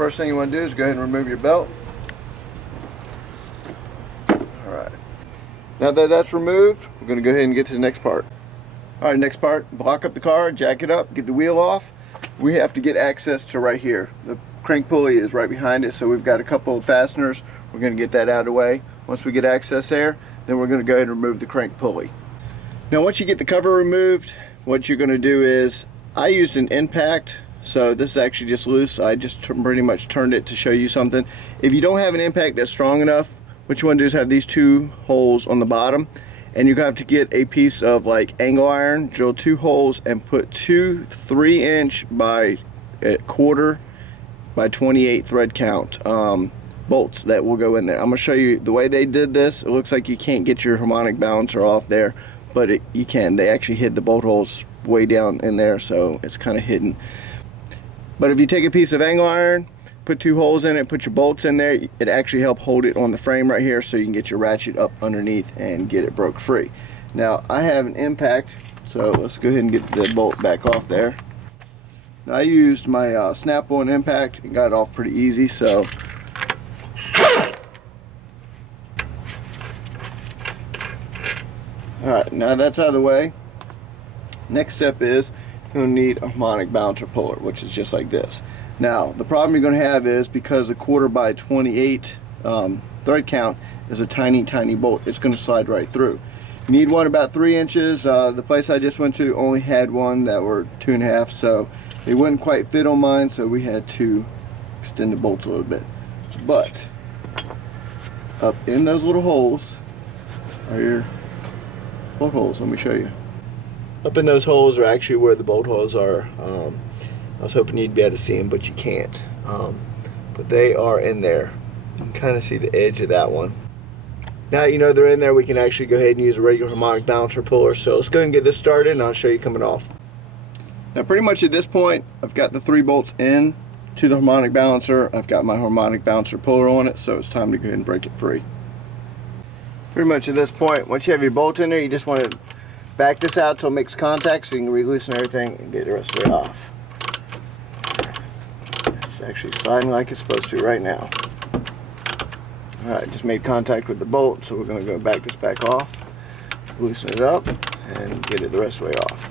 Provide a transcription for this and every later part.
first thing you want to do is go ahead and remove your belt. Alright. Now that that's removed, we're going to go ahead and get to the next part. Alright, next part, block up the car, jack it up, get the wheel off. We have to get access to right here. The crank pulley is right behind it, so we've got a couple of fasteners. We're going to get that out of the way. Once we get access there, then we're going to go ahead and remove the crank pulley. Now once you get the cover removed, what you're going to do is, I used an impact, so this is actually just loose. I just pretty much turned it to show you something. If you don't have an impact that's strong enough, what you want to do is have these two holes on the bottom, and you're going to have to get a piece of like angle iron, drill 2 holes, and put 2 3-inch by 1/4 by 28 thread count bolts that will go in there. I'm going to show you the way they did this. It looks like you can't get your harmonic balancer off there, but you can. They actually hid the bolt holes way down in there, so it's kind of hidden. But if you take a piece of angle iron, put 2 holes in it, put your bolts in there, it actually helps hold it on the frame right here, so you can get your ratchet up underneath and get it broke free. Now I have an impact, so let's go ahead and get the bolt back off there. Now, I used my snap-on impact and got it off pretty easy, so alright, now that's out of the way. Next step is you're going to need a harmonic balancer puller, which is just like this. Now the problem you're going to have is, because the 1/4 by 28 thread count is a tiny bolt, it's going to slide right through. You need one about 3 inches. The place I just went to only had one that were 2.5, so it wouldn't quite fit on mine, so we had to extend the bolts a little bit. But up in those little holes are your bolt holes. Let me show you. Up in those holes are actually where the bolt holes are. I was hoping you'd be able to see them, but you can't. But they are in there. You can kind of see the edge of that one. Now you know they're in there, we can actually go ahead and use a regular harmonic balancer puller. So let's go ahead and get this started, and I'll show you coming off. Now pretty much at this point, I've got the 3 bolts in to the harmonic balancer. I've got my harmonic balancer puller on it, so it's time to go ahead and break it free. Pretty much at this point, once you have your bolt in there, you just want to back this out till it makes contact, so you can re-loosen everything and get the rest of it off. It's actually sliding like it's supposed to right now. Alright, just made contact with the bolt, so we're going to go back this back off, loosen it up, and get it the rest of the way off.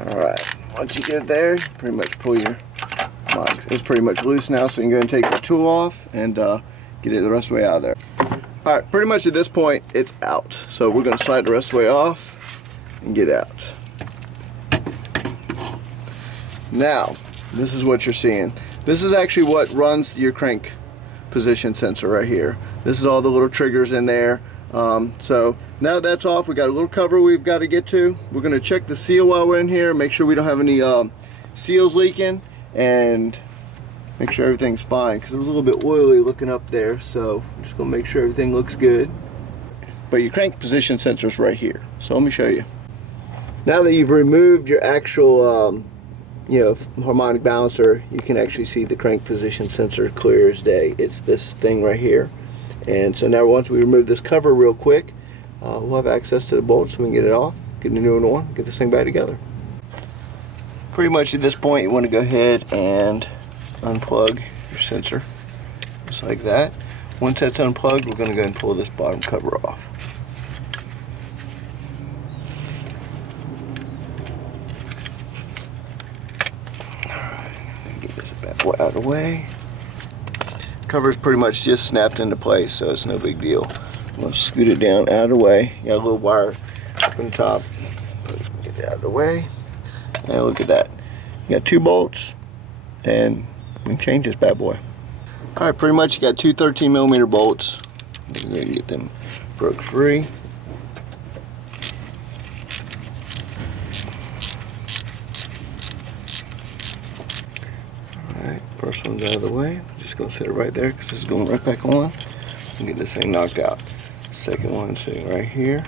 Alright, once you get there, pretty much pull your harmonics. It's pretty much loose now, so you can go ahead and take the tool off and get it the rest of the way out of there. Alright, pretty much at this point, it's out. So we're going to slide the rest of the way off and get out. Now, this is what you're seeing. This is actually what runs your crank position sensor right here. This is all the little triggers in there. So now that's off, we got a little cover we've got to get to. We're going to check the seal while we're in here, make sure we don't have any seals leaking, and make sure everything's fine, because it was a little bit oily looking up there. So I'm just going to make sure everything looks good. But your crank position sensor is right here, so let me show you. Now that you've removed your actual harmonic balancer, you can actually see the crank position sensor clear as day. It's this thing right here. And so now once we remove this cover real quick, we'll have access to the bolts so we can get it off, get the new one on, get this thing back together. Pretty much at this point you want to go ahead and unplug your sensor, just like that. Once that's unplugged, we're going to go and pull this bottom cover off. Out of the way. Cover's pretty much just snapped into place, so it's no big deal. I'm going to scoot it down out of the way. You got a little wire up on the top. Get it out of the way. And look at that. You got 2 bolts, and we can change this bad boy. Alright, pretty much you got 2 13mm bolts. We're going to get them broke free. Alright, first one's out of the way. I'm just going to set it right there because this is going right back on and get this thing knocked out. Second one sitting right here.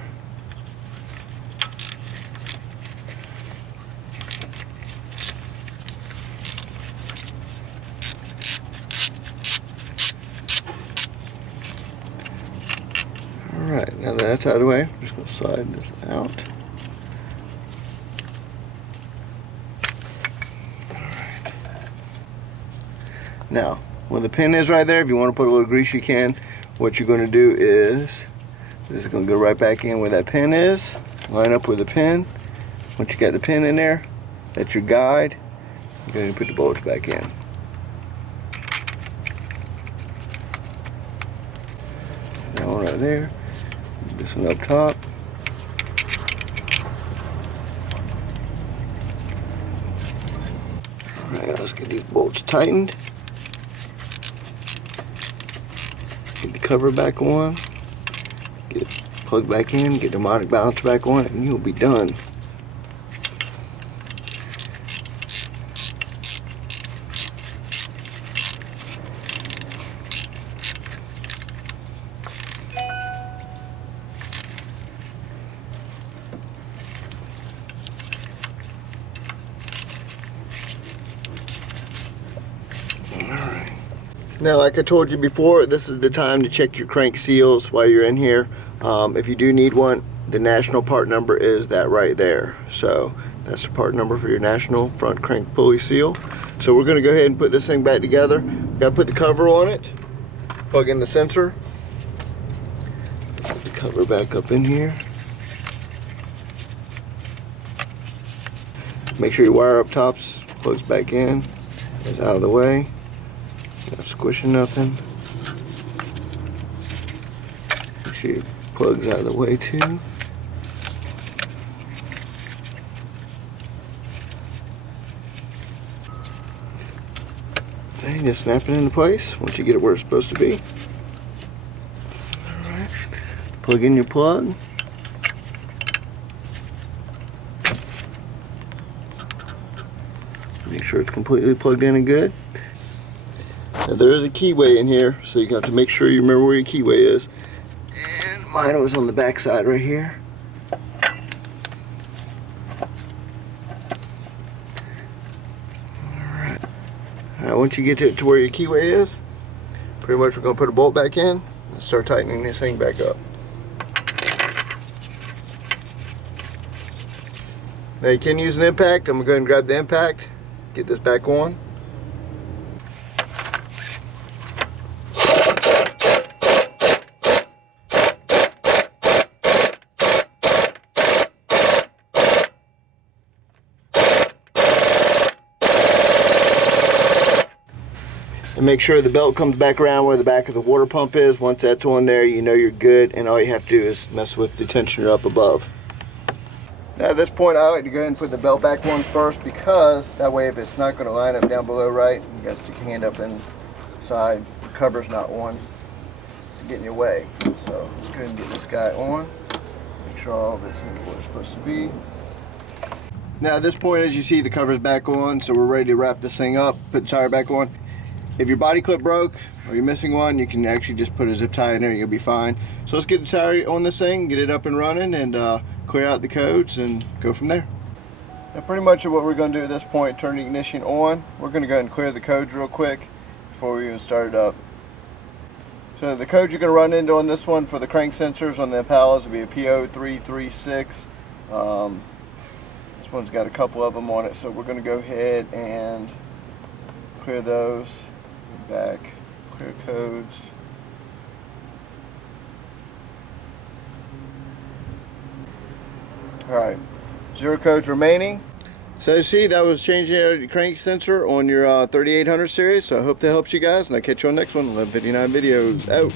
Alright, now that that's out of the way, I'm just going to slide this out. Now, where the pin is right there, if you want to put a little grease, you can. What you're going to do is, this is going to go right back in where that pin is. Line up with the pin. Once you got the pin in there, that's your guide. You're going to put the bolts back in. That one right there. This one up top. Alright, let's get these bolts tightened. Get the cover back on. Get it plugged back in. Get the harmonic balancer back on, and you'll be done. Now, like I told you before, this is the time to check your crank seals while you're in here. If you do need one, the national part number is that right there. So that's the part number for your national front crank pulley seal. So we're going to go ahead and put this thing back together. Got to put the cover on it, plug in the sensor, put the cover back up in here. Make sure your wire up tops plugs back in, is out of the way. Not squishing nothing. Make sure your plug's out of the way too. And just snap it into place once you get it where it's supposed to be. Alright. Plug in your plug. Make sure it's completely plugged in and good. Now there is a keyway in here, so you have to make sure you remember where your keyway is. And mine was on the back side right here. Alright. Now once you get to where your keyway is, pretty much we're going to put a bolt back in and start tightening this thing back up. Now you can use an impact. I'm going to go ahead and grab the impact, get this back on. And make sure the belt comes back around where the back of the water pump is. Once that's on there, you know you're good, and all you have to do is mess with the tensioner up above. Now at this point, I like to go ahead and put the belt back on first, because that way if it's not going to line up down below right, you guys stick your hand up inside, the cover's not on, it's getting your way. So let's go ahead and get this guy on, make sure all of it's where it's supposed to be. Now at this point, as you see, the cover's back on, so we're ready to wrap this thing up, put the tire back on. If your body clip broke or you're missing one, you can actually just put a zip tie in there and you'll be fine. So let's get the tire on this thing, get it up and running, and clear out the codes and go from there. Now pretty much what we're going to do at this point, turn the ignition on. We're going to go ahead and clear the codes real quick before we even start it up. So the code you're going to run into on this one for the crank sensors on the Impalas will be a P0336. This one's got a couple of them on it, so we're going to go ahead and clear those. Back, clear codes. Alright, 0 codes remaining. So you see, that was changing your crank sensor on your 3800 series. So I hope that helps you guys, and I'll catch you on the next one. 1159 videos out.